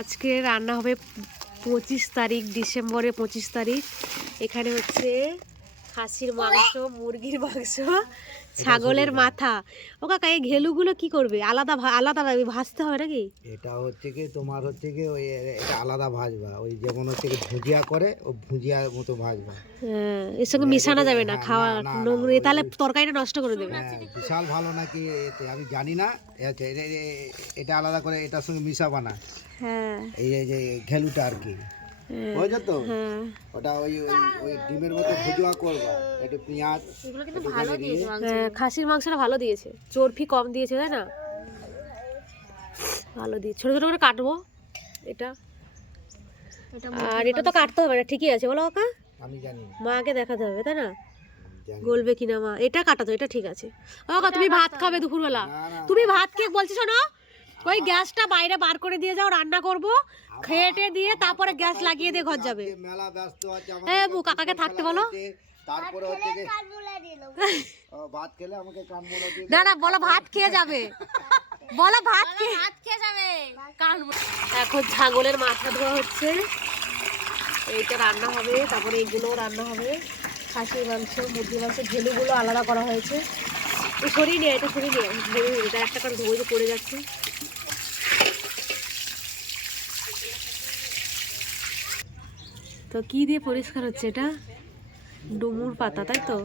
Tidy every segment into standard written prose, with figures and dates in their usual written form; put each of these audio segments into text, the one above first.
আজকে রান্না হবে 25 তারিখ ডিসেম্বরে 25 তারিখ। এখানে হচ্ছে খাসির মাংস, মুরগির মাংস, ছাগলের মাথা। ও কাকা, এই ঘেলুগুলো কি করবে? আলাদা আলাদা ভাজতে হবে নাকি? এটা হচ্ছে কি তোমার হচ্ছে কি ওই এটা আলাদা ভাজবা, ওই যেমন হচ্ছে কি ভুজিয়া করে ও ভুজিয়ার মতো ভাজবা। হ্যাঁ, এর সঙ্গে মিশানো যাবে না, খাওয়া নোংরা, তাহলে তরকারিটা নষ্ট করে দেবে। হ্যাঁ, বিশাল ভালো নাকি এতে আমি জানি না। এটা আলাদা করে এটার সঙ্গে মিশাবা না। হ্যাঁ, এই যে ঘেলুটা আর কি বুঝছো তো। হ্যাঁ, ওটা ওই ওই ওই ডিমের মতো ভুজিয়া করবা, একটু পেঁয়াজ। খাসির মাংসটা ভালো দিয়েছে, চর্বি কম দিয়েছে, তাই না? ভালো দিয়ে ছোট ছোট করে কাটবো এটা। আর এটা তো কাটতে হবে না, ঠিকই আছে বলো কাকা? আমি জানি, মাকে দেখাতে হবে, তাই না? জানি। গলবে কিনা মা, এটা কাটাতো, এটা ঠিক আছে। কাকা, তুমি ভাত খাবে দুপুরবেলা? না, না, তুমি ভাত কে বলছি শোনো, ওই গ্যাসটা বাইরে বার করে দিয়ে যাও, রান্না করবো, খেটে দিয়ে তারপরে গ্যাস লাগিয়ে দিয়ে ঘর যাবে। মেলা ব্যস্ত আছে হ্যাঁ, কাকাকে থাকতে বলো। তারপরে হচ্ছে যে ভাত খেলে আমাকে কান মোড়া দিয়ে না না, বলো ভাত খেয়ে যাবে, বলো ভাত খেয়ে যাবে। এখন ছাগলের মাথা ধোয়া হচ্ছে, এইটা রান্না হবে, তারপরে এইগুলোও রান্না হবে। খাসির মাংস, মুরগির মাংস, ঘেলুগুলো আলাদা করা হয়েছে। সরিয়ে নিয়ে, এটা সরিয়ে নিয়ে, এটা একটা করে ধোয়ে পড়ে যাচ্ছে। তো কি দিয়ে পরিষ্কার হচ্ছে এটা? ডুমুর পাতা, তাই তো?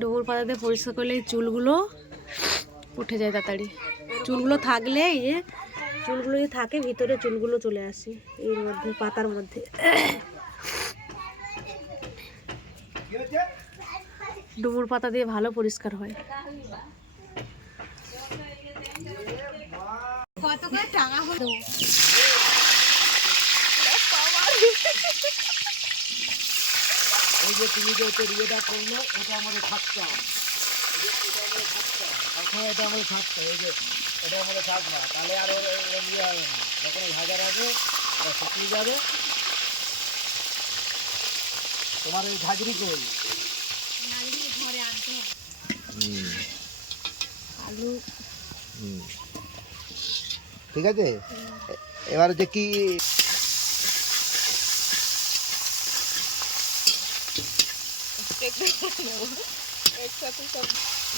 ডুমুর পাতা দিয়ে পরিষ্কার করলে এই চুলগুলো উঠে যায় তাড়াতাড়ি। চুলগুলো থাকলে, এই যে চুলগুলো যদি থাকে ভিতরে, চুলগুলো চলে আসে এর মধ্যে, পাতার মধ্যে। ডুমুর পাতা দিয়ে ভালো পরিষ্কার হয়। কত করে টাকা হলো? এই যে তুমি যে ইয়েটা করলো, এটা আমাদের থাকতে হবে। এটা আমাদের থাকতে, এই যে এটা আমাদের থাকবা, তাহলে আর ইয়ে হবে না। যখন ভাজার হবে এটা শুকিয়ে যাবে। তোমার ওই ঝাঁঝরি কই? ঘরে আনতে হবে। আলু। ঠিক আছে, এবার হচ্ছে কি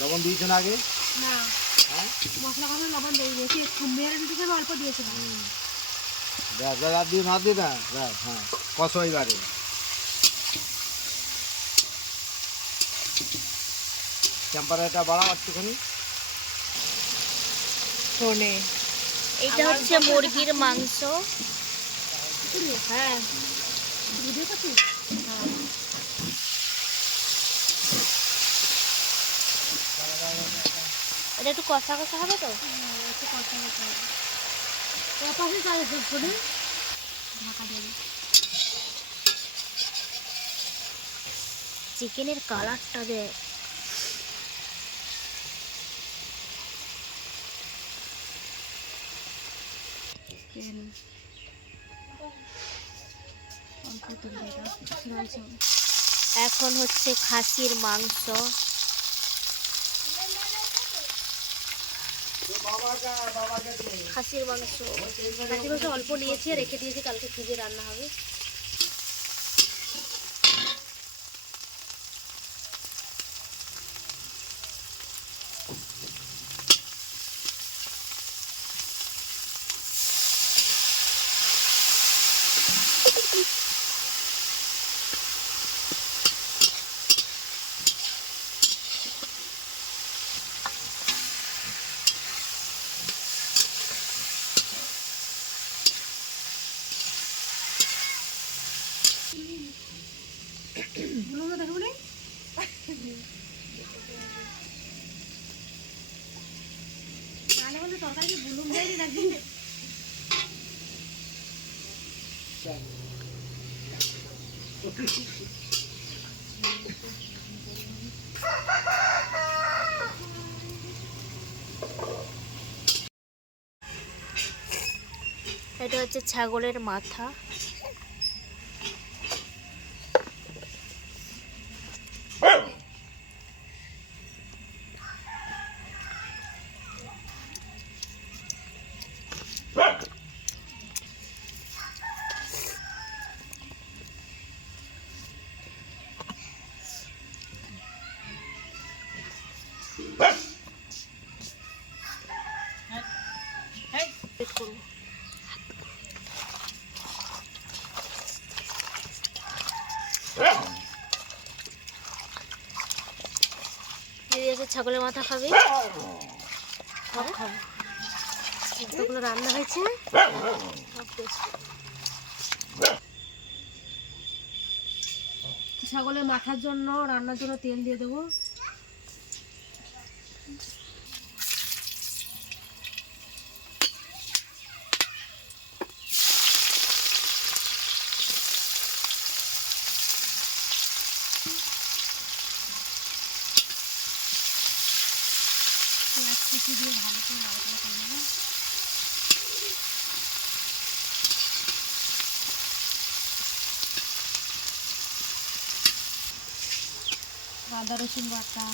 লবণ দিয়েছো না আগে? না, মশলা খাবে লবণ দিয়ে দিয়েছি, মেয়ারে অল্প দিয়েছিলাম। রাত দিয়ে না দিয়ে না, হ্যাঁ কষো এবারে। টেম্পারেচারটা বাড়াও একটুখানি। শোনে, এটা হচ্ছে মুরগির মাংস। হ্যাঁ, এটা একটু কষা কষা হবে তো। চিকেনের কালারটা দেখ। এখন হচ্ছে খাসির মাংস। খাসির মাংস অল্প নিয়েছি, রেখে দিয়েছি, কালকে ফ্রিজে রান্না হবে। তরকারি বুলুম দেয়নি নাকি? এটা হচ্ছে ছাগলের মাথা। ছাগলের মাথা খাবে? সব খাবো। এতগুলো রান্না হয়েছে, সব টেস্ট। ছাগলের মাথার জন্য রান্নার জন্য তেল দিয়ে দেবো। পেঁয়াজ কুচি দিয়ে ভালো করে নাড়াচাড়া করে নেবো। আদা রসুন বাটা,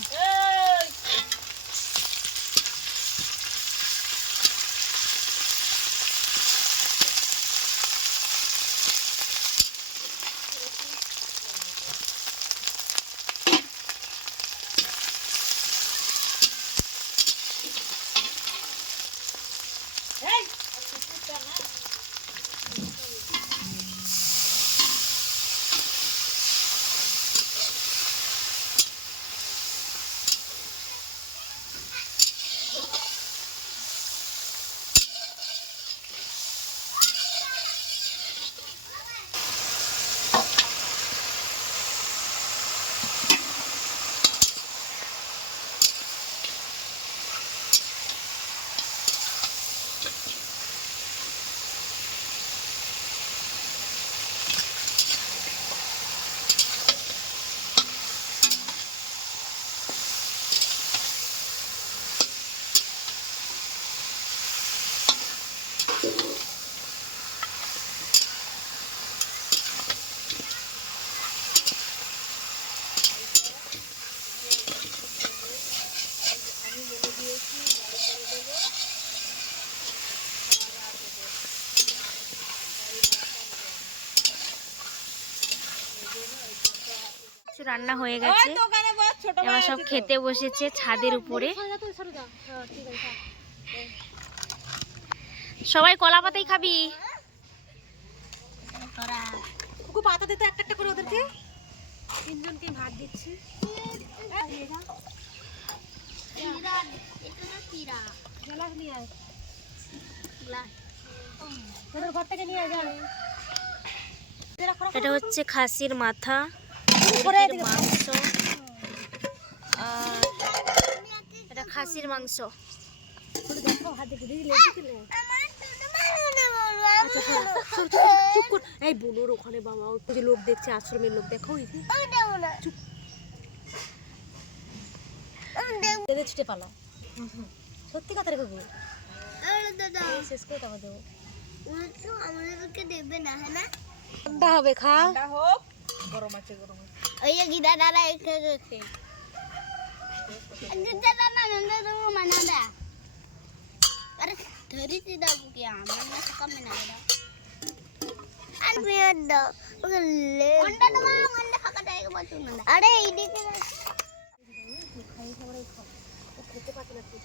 রান্না হয়ে গেছে, এবার সব খেতে বসেছে ছাদের উপরে। সবাই কলা পাতাই খাবি? পাতা দিতে একটা একটা করে ওদেরকে তিনজনকে ভাত দিচ্ছি। ওদের ঘর থেকে নিয়ে যায়। এটা হচ্ছে খাসির মাথা, মুরগির মাংস, আর এটা খাসির মাংস। এই বোনোর ওখানে বাবা ওই যে লোক দেখছে, আশ্রমের লোক, দেখো ছুটে পালা। সত্যি কথা রেখে শেষ করে তারপর দেবো। আমাদেরকে দেবে না, হ্যাঁ না? ঠান্ডা হবে, খা। হোক, গরম আছে গরম আছে। ওই যে গিরা দাদা এসে গেছে। গিরা দাদা নন্দা তো মানা দা। আরে ধরি দি দাও কি আমার না কমে না দাও। আমি দাও। ওলে অন্ডা দাও, অন্ডা ফাকা দেয় কে বলছো না। আরে এইদিকে খাই খাবারই খাও, ও খেতে পারছে না ঠিক।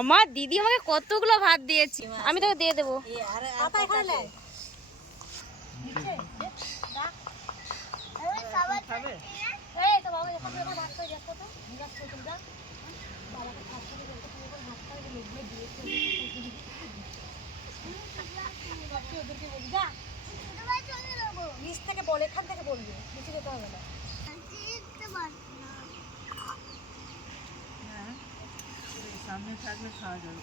আমার দিদি আমাকে কতগুলো ভাত দিয়েছে, আমি তোকে দিয়ে দেবো। নিচ থেকে বলে, এখান থেকে বলবি, নিচে যেতে হবে না। সামনে থাকলে খাওয়া যাবে।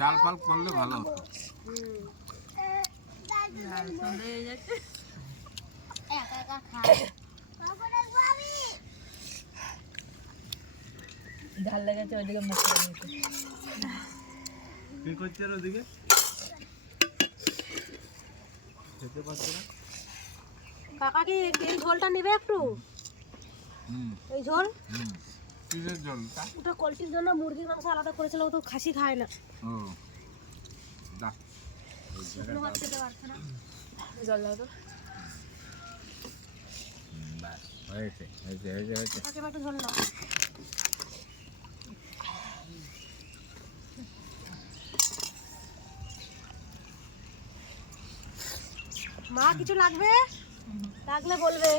ডাল ফাল করলে ভালো হতো। ঝাল লেগেছে ওইদিকে মুখ করে নিয়েছে। কি করছে ওদিকে? খেতে পারছে না। কাকা কি এই ঝোলটা নেবে একটু? এই ঝোল কিসের জলটা? ওটা কলটির জন্য মুরগির মাংস আলাদা করেছিল, ও তো খাসি খায় না। ও দা শুকনো ভাত খেতে পারছে না। জল দাও তো। বাস হয়েছে হয়েছে হয়েছে হয়েছে। কাকিমা একটু ঝোল নাও। মা কিছু লাগবে? লাগলে বলবে।